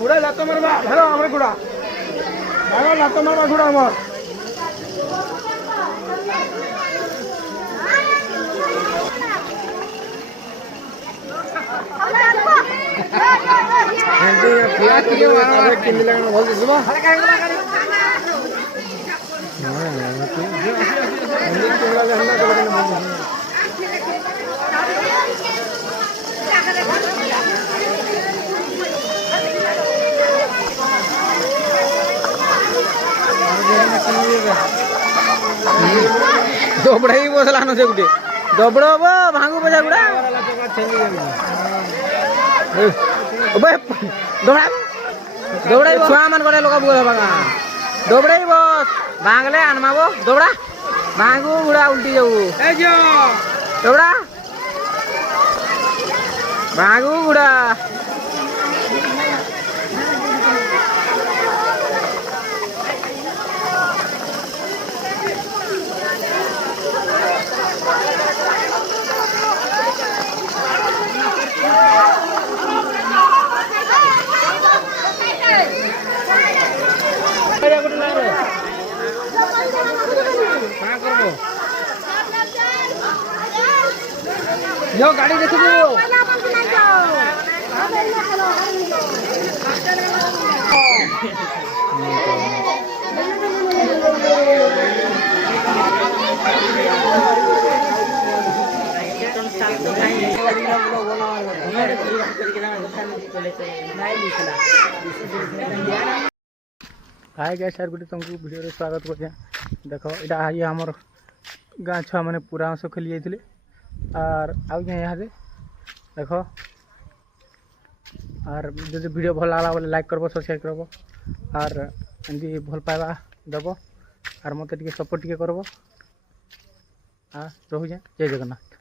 गुड़ा लात मारबा हेलो हमरे गुड़ा हेलो लात मारबा गुड़ा हमर हेंदी पिया के मारे किन लगन बोल दिसबा हेंदी किनला हन्ना के लगन बोल दोबड़ाई बसलानो से गुटे दोबड़ो बा भांगू बजा गुड़ा ओबे दोबड़ा दोबड़ाई छुआ मन गडे लोक बुआ बागा दोबड़ाई बस भांगले आनमाबो दोबड़ा भांगू गुड़ा उल्टी जाऊ ए जो दोबड़ा भांगू गुड़ा यो गाड़ी देखो हाय गाइस यार गुटे तुमको वीडियो रे स्वागत कर देखो इटा आज हमर गाँ छुआ मैंने पूरा अंश खेली जाइए और आउ यहाँ से देखो और जो वीडियो भल लगा बोले लाइक करबो सब्सक्राइब करबो और एमती भल पाइबा दबो और मत सपोर्ट टे करबो आ रहू जय जगन्नाथ।